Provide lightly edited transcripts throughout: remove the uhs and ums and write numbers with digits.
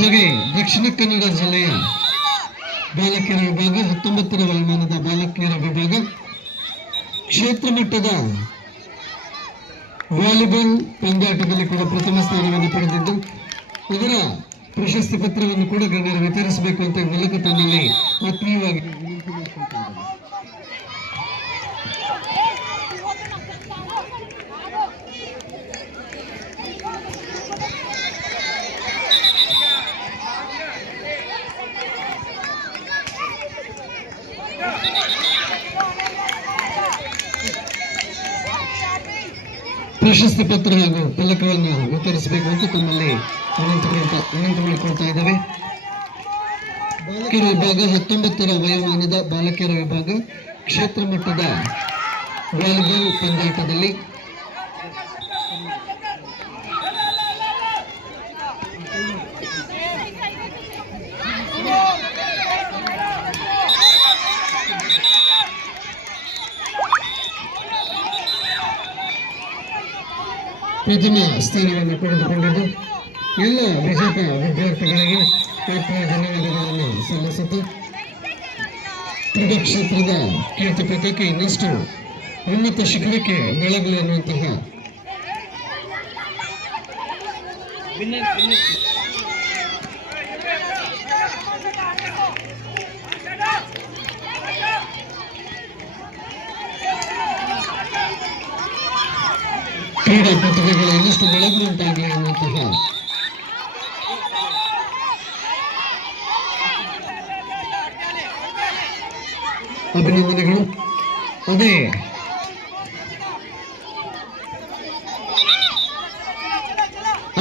ಹಾಗೆ ದಕ್ಷಿಣ ಕನ್ನಡ ಜಿಲ್ಲೆಯ ಬಾಲಕಿಯರ ವಿಭಾಗ 19ರ ವಯೋಮಾನದ ಬಾಲಕಿಯರ ವಿಭಾಗ ಕ್ಷೇತ್ರ ಮಟ್ಟದ ವಾಲಿಬಾಲ್ ಪಂದ್ಯಾಟದಲ್ಲಿ ಕೂಡ ಪ್ರಥಮ ಸ್ಥಾನವನ್ನು ಪಡೆದಿದ್ದು ಅದರ ಪ್ರಶಸ್ತಿ ಪತ್ರವನ್ನು ಕೂಡ ಗಣ್ಯರು ವಿತರಿಸಬೇಕು ಅಂತ ಮೂಲಕ ತನ್ನಲ್ಲಿ ಆತ್ಮೀಯವಾಗಿ ಪ್ರಶಸ್ತಿ ಪತ್ರ ಹಾಗೂ ಫಲಕವನ್ನು ವಿತರಿಸಬೇಕು ಅಂತ ತಮ್ಮಲ್ಲಿ ವಿನಂತಿ ಮಾಡಿಕೊಳ್ತಾ ಇದ್ದೇವೆ. ಬಾಲಕಿಯರ ವಿಭಾಗ 19ರ ವಯೋಮಾನದ ಬಾಲಕಿಯರ ವಿಭಾಗ ಕ್ಷೇತ್ರ ಮಟ್ಟದ ವಾಲಿಬಾಲ್ ಪಂದ್ಯಾಟದಲ್ಲಿ ಪ್ರಥಮ ಸ್ಥಾನವನ್ನು ಪಡೆದುಕೊಂಡಿದ್ದು ಎಲ್ಲ ವಿಜೇತ ವಿದ್ಯಾರ್ಥಿಗಳಿಗೆ ಧನ್ಯವಾದಗಳನ್ನು ಸಲ್ಲಿಸುತ್ತು ಕ್ರೀಡಾ ಕ್ಷೇತ್ರದ ಕೀರ್ತಿ ಪಥಕ್ಕೆ ಇನ್ನಷ್ಟು ಉನ್ನತ ಶಿಖರಕ್ಕೆ ಬೆಳಗಲಿ ಅನ್ನುವಂತಹ ಕ್ರೀಡಾ ಪ್ರತಿಭೆಗಳು ಇನ್ನಷ್ಟು ಬೆಳಗುವಂತಾಗಲಿ ಅನ್ನುವಂತಹ ಅಭಿನಂದನೆಗಳು. ಅದೇ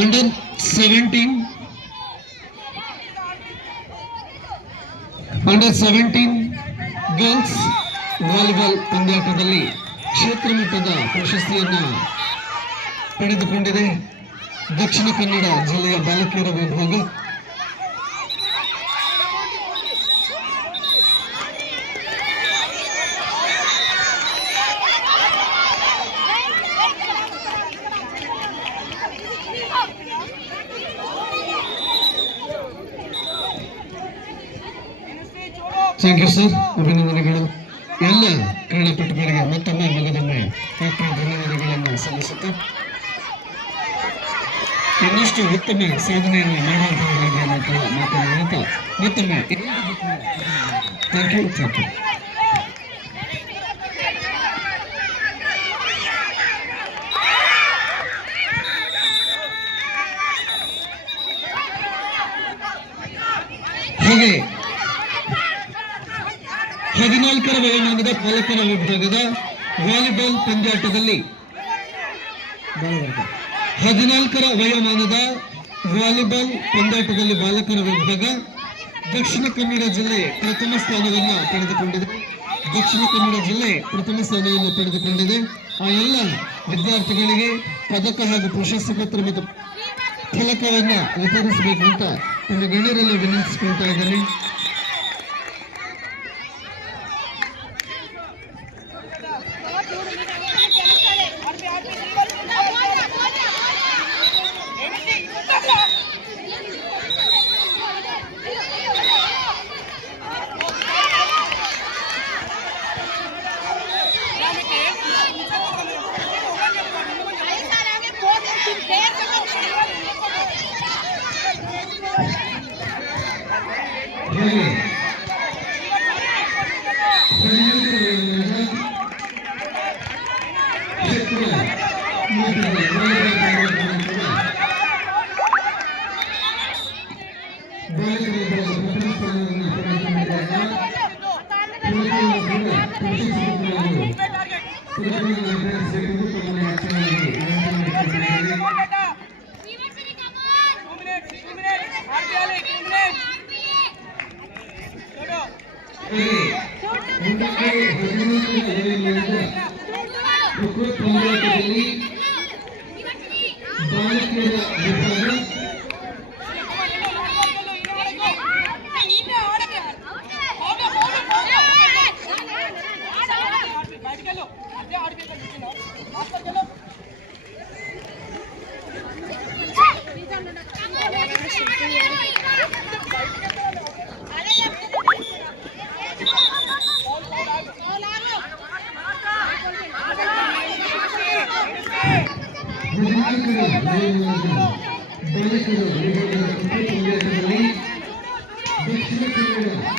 ಅಂಡರ್ 17 ಗರ್ಲ್ಸ್ ವಾಲಿಬಾಲ್ ಪಂದ್ಯಾಟದಲ್ಲಿ ಕ್ಷೇತ್ರ ಮಟ್ಟದ ಪ್ರಶಸ್ತಿಯನ್ನು ಪಡೆದುಕೊಂಡಿದೆ ದಕ್ಷಿಣ ಕನ್ನಡ ಜಿಲ್ಲೆಯ ಬಾಲಕಿಯರ ವಿಭಾಗ. ಥ್ಯಾಂಕ್ ಯು ಸರ್, ಅಭಿನಂದನೆಗಳು. ಎಲ್ಲ ಕ್ರೀಡಾಪಟುಗಳಿಗೆ ಮತ್ತೊಮ್ಮೆ ಮಗದೊಮ್ಮೆ ಧನ್ಯವಾದಗಳನ್ನು ಸಲ್ಲಿಸುತ್ತೆ ಇನ್ನಷ್ಟು ಉತ್ತಮ ಸಾಧನೆಯನ್ನು ಮಾಡುವಂತಹ ಮಾತನಾಡುತ್ತಾ ಮತ್ತೊಮ್ಮೆ ಥ್ಯಾಂಕ್ ಯು. ಹಾಗೆ 14ರ ವಯೋಮಾನದ ಬಾಲಕರ ವಿಭಾಗದ ವಾಲಿಬಾಲ್ ಪಂದ್ಯಾಟದಲ್ಲಿ 14ರ ವಯೋಮಾನದ ವಾಲಿಬಾಲ್ ಪಂದ್ಯಾಟದಲ್ಲಿ ಬಾಲಕರ ವಿಭಾಗ ದಕ್ಷಿಣ ಕನ್ನಡ ಜಿಲ್ಲೆ ಪ್ರಥಮ ಸ್ಥಾನವನ್ನು ಪಡೆದುಕೊಂಡಿದೆ. ದಕ್ಷಿಣ ಕನ್ನಡ ಜಿಲ್ಲೆ ಪ್ರಥಮ ಸ್ಥಾನವನ್ನು ಪಡೆದುಕೊಂಡಿದೆ. ಆ ಎಲ್ಲ ವಿದ್ಯಾರ್ಥಿಗಳಿಗೆ ಪದಕ ಹಾಗೂ ಪ್ರಶಸ್ತಿ ಪತ್ರ ಮತ್ತು ಫಲಕವನ್ನು ವಿತರಿಸಬೇಕು ಅಂತ ನನ್ನ ಗಣ್ಯರಲ್ಲಿ ವಿನಂತಿಸಿಕೊಳ್ತಾ ಇದ್ದೇನೆ.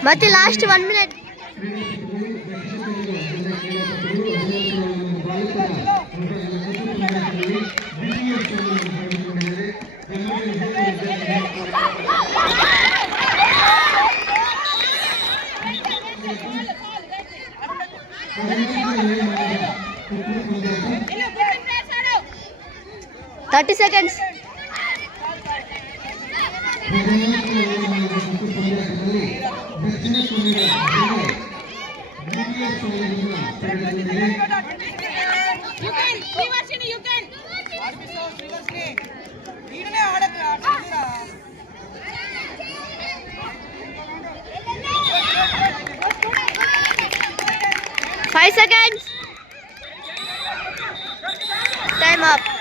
ಮತ್ತೆ last 1 minute. Thirty seconds. Five seconds. Time up.